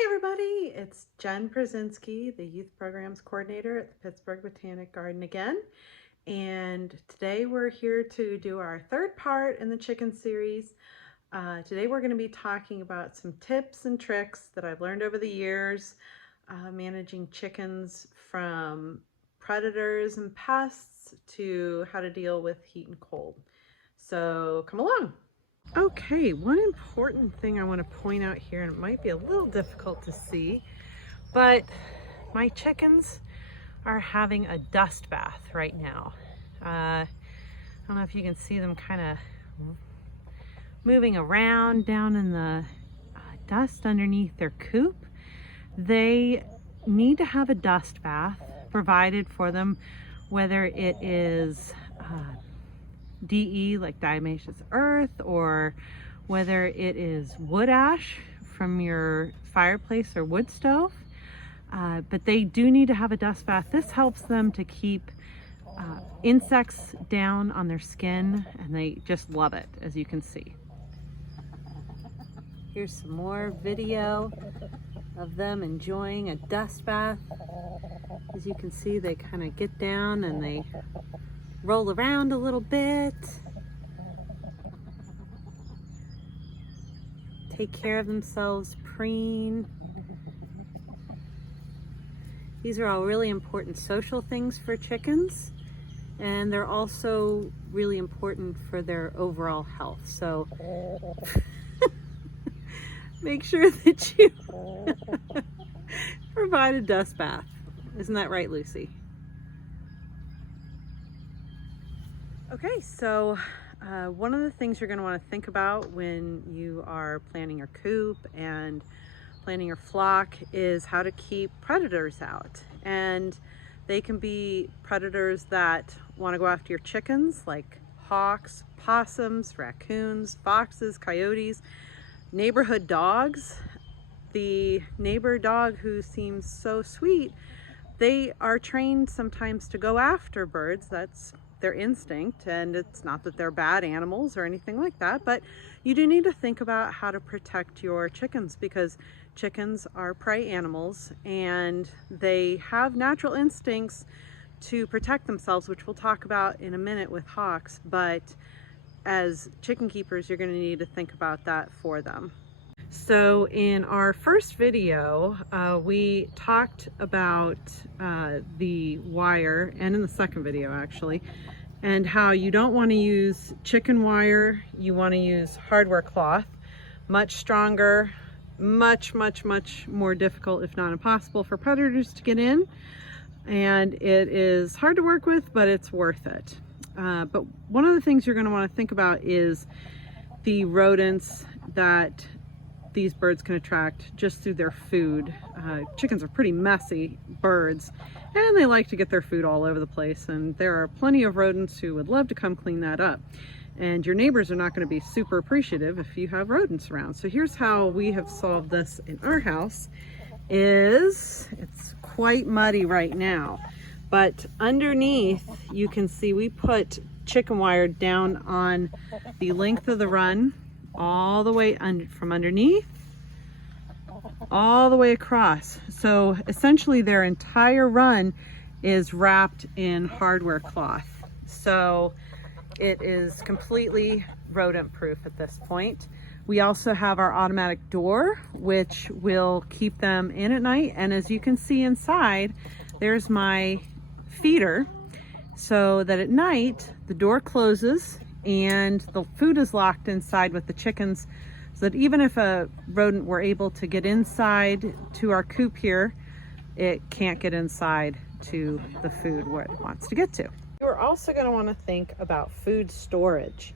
Hi everybody, it's Jen Brzezinski, the Youth Programs Coordinator at the Pittsburgh Botanic Garden again. And today we're here to do our third part in the chicken series. Today we're going to be talking about some tips and tricks that I've learned over the years managing chickens, from predators and pests to how to deal with heat and cold. So come along. Okay, one important thing I want to point out here, and it might be a little difficult to see, but my chickens are having a dust bath right now. I don't know if you can see them kind of moving around down in the dust underneath their coop. They need to have a dust bath provided for them, whether it is DE like diatomaceous earth, or whether it is wood ash from your fireplace or wood stove. But they do need to have a dust bath. This helps them to keep insects down on their skin, and they just love it, as you can see. Here's some more video of them enjoying a dust bath. As you can see, they kind of get down and they roll around a little bit, take care of themselves, preen. These are all really important social things for chickens, and they're also really important for their overall health. So make sure that you provide a dust bath. Isn't that right, Lucy? Okay, so one of the things you're going to want to think about when you are planning your coop and planning your flock is how to keep predators out. And they can be predators that want to go after your chickens, like hawks, possums, raccoons, foxes, coyotes, neighborhood dogs. The neighbor dog who seems so sweet, they are trained sometimes to go after birds. That's their instinct, and it's not that they're bad animals or anything like that, but you do need to think about how to protect your chickens, because chickens are prey animals and they have natural instincts to protect themselves, which we'll talk about in a minute with hawks. But as chicken keepers, you're going to need to think about that for them. So in our first video, we talked about the wire, and in the second video actually, and how you don't want to use chicken wire. You want to use hardware cloth, much stronger, much more difficult, if not impossible, for predators to get in. And it is hard to work with, but it's worth it. But one of the things you're going to want to think about is the rodents that these birds can attract just through their food. Chickens are pretty messy birds, and they like to get their food all over the place, and there are plenty of rodents who would love to come clean that up. And your neighbors are not going to be super appreciative if you have rodents around. So here's how we have solved this in our house. It's quite muddy right now, but underneath you can see we put chicken wire down on the length of the run, all the way from underneath all the way across. So essentially their entire run is wrapped in hardware cloth. So it is completely rodent proof at this point. We also have our automatic door, which will keep them in at night. And as you can see inside, there's my feeder, so that at night the door closes and the food is locked inside with the chickens, so that even if a rodent were able to get inside to our coop here, it can't get inside to the food where it wants to get to. You're also going to want to think about food storage.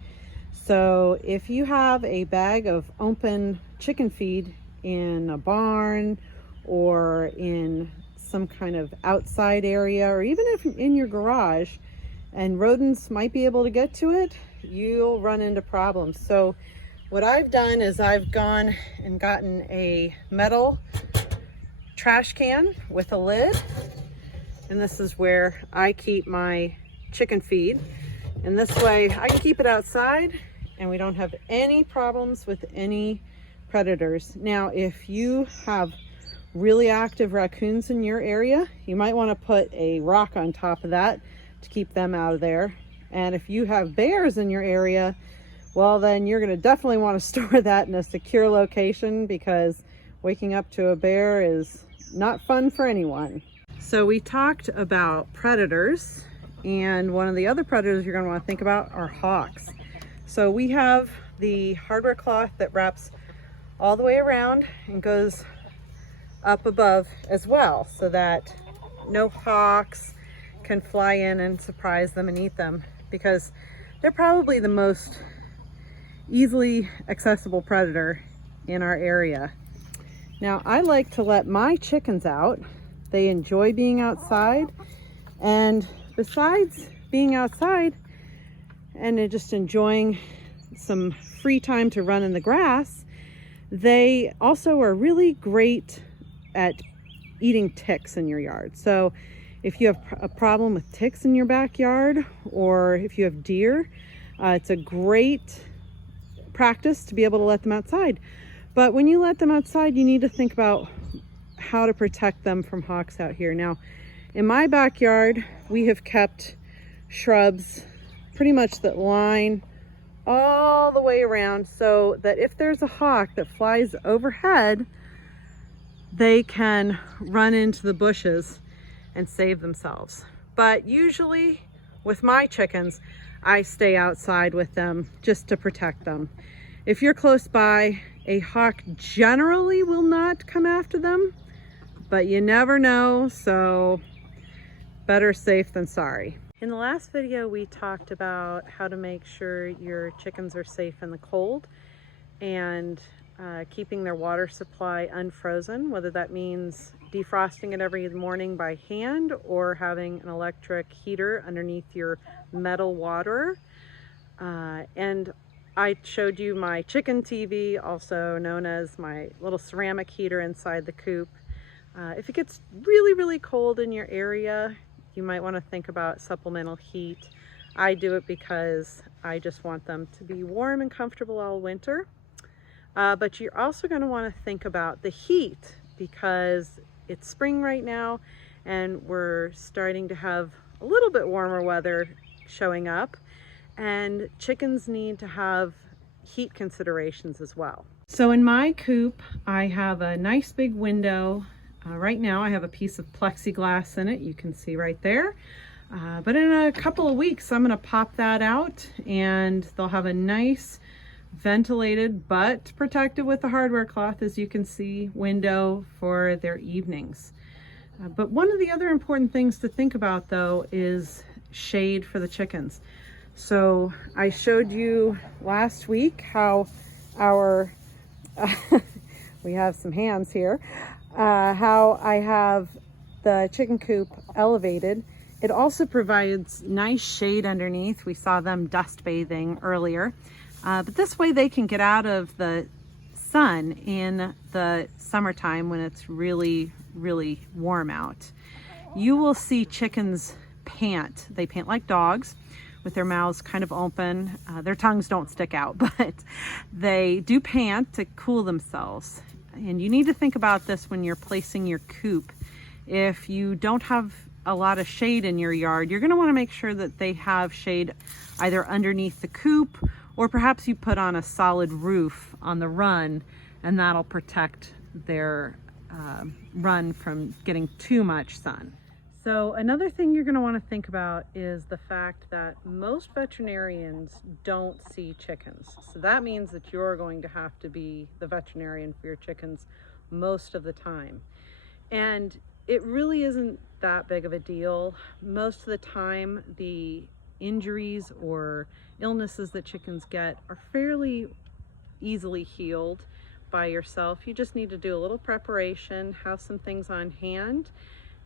So if you have a bag of open chicken feed in a barn or in some kind of outside area, or even if in your garage, and rodents might be able to get to it, you'll run into problems. So what I've done is I've gone and gotten a metal trash can with a lid, and this is where I keep my chicken feed. And this way I can keep it outside and we don't have any problems with any predators. Now, if you have really active raccoons in your area, you might want to put a rock on top of that to keep them out of there. And if you have bears in your area, well, then you're going to definitely want to store that in a secure location, because waking up to a bear is not fun for anyone. So we talked about predators, and one of the other predators you're going to want to think about are hawks. So we have the hardware cloth that wraps all the way around and goes up above as well, so that no hawks can fly in and surprise them and eat them, because they're probably the most easily accessible predator in our area. Now, I like to let my chickens out. They enjoy being outside, and besides being outside and just enjoying some free time to run in the grass, they also are really great at eating ticks in your yard. So if you have a problem with ticks in your backyard, or if you have deer, it's a great practice to be able to let them outside. But when you let them outside, you need to think about how to protect them from hawks out here. Now, in my backyard, we have kept shrubs pretty much that line all the way around, so that if there's a hawk that flies overhead, they can run into the bushes and save themselves. But usually with my chickens, I stay outside with them just to protect them. If you're close by, a hawk generally will not come after them, but you never know, so better safe than sorry. In the last video, we talked about how to make sure your chickens are safe in the cold and keeping their water supply unfrozen, whether that means defrosting it every morning by hand or having an electric heater underneath your metal water. And I showed you my chicken TV, also known as my little ceramic heater inside the coop. If it gets really, really cold in your area, you might want to think about supplemental heat. I do it because I just want them to be warm and comfortable all winter. But you're also going to want to think about the heat, because it's spring right now and we're starting to have a little bit warmer weather showing up, and chickens need to have heat considerations as well. So in my coop, I have a nice big window. Right now I have a piece of plexiglass in it, you can see right there. But in a couple of weeks, I'm going to pop that out, and they'll have a nice ventilated but protected with the hardware cloth, as you can see, window for their evenings. But one of the other important things to think about, though, is shade for the chickens. So I showed you last week how our we have some hands here, how I have the chicken coop elevated. It also provides nice shade underneath. We saw them dust bathing earlier. But this way they can get out of the sun in the summertime when it's really, really warm out. You will see chickens pant. They pant like dogs with their mouths kind of open. Their tongues don't stick out, but they do pant to cool themselves. And you need to think about this when you're placing your coop. If you don't have a lot of shade in your yard, you're going to want to make sure that they have shade either underneath the coop, or perhaps you put on a solid roof on the run, and that'll protect their run from getting too much sun. So another thing you're going to want to think about is the fact that most veterinarians don't see chickens. So that means that you're going to have to be the veterinarian for your chickens most of the time. And it really isn't that big of a deal. Most of the time, the injuries or illnesses that chickens get are fairly easily healed by yourself. You just need to do a little preparation, have some things on hand,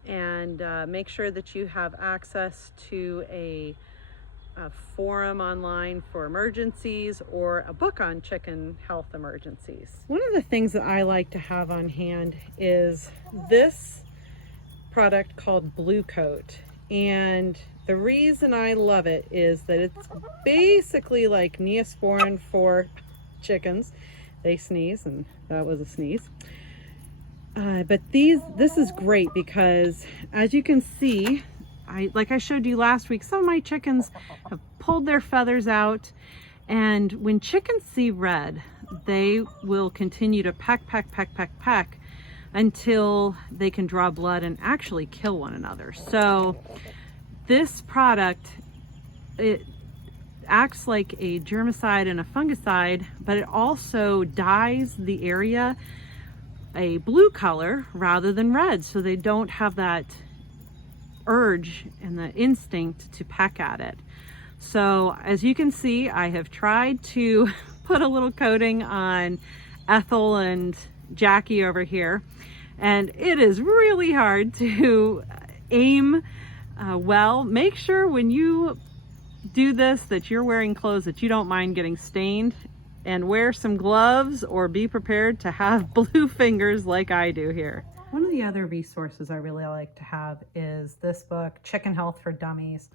and make sure that you have access to a forum online for emergencies or a book on chicken health emergencies. One of the things that I like to have on hand is this product called Blue Coat. And the reason I love it is that it's basically like Neosporin for chickens. They sneeze, and that was a sneeze. But this is great because, as you can see, like I showed you last week, some of my chickens have pulled their feathers out, and when chickens see red, they will continue to peck until they can draw blood and actually kill one another. So this product, it acts like a germicide and a fungicide, but it also dyes the area a blue color rather than red, so they don't have that urge and the instinct to peck at it. So as you can see, I have tried to put a little coating on Ethel and Jackie over here, and it is really hard to aim well. Make sure when you do this that you're wearing clothes that you don't mind getting stained, and wear some gloves or be prepared to have blue fingers like I do here. One of the other resources I really like to have is this book, Chicken Health for Dummies.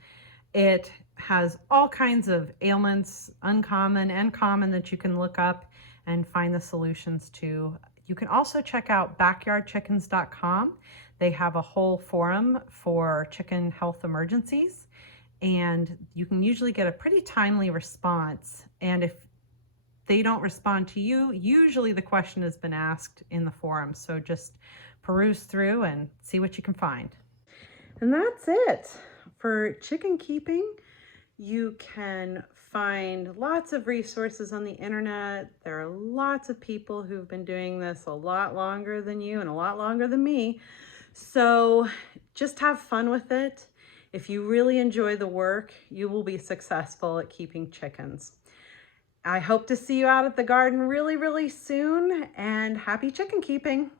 It has all kinds of ailments, uncommon and common, that you can look up and find the solutions to. You can also check out backyardchickens.com. They have a whole forum for chicken health emergencies, and you can usually get a pretty timely response. And if they don't respond to you, usually the question has been asked in the forum. So just peruse through and see what you can find. And that's it for chicken keeping. You can find lots of resources on the internet. There are lots of people who've been doing this a lot longer than you and a lot longer than me. So just have fun with it. If you really enjoy the work, you will be successful at keeping chickens. I hope to see you out at the garden really, really soon, and happy chicken keeping.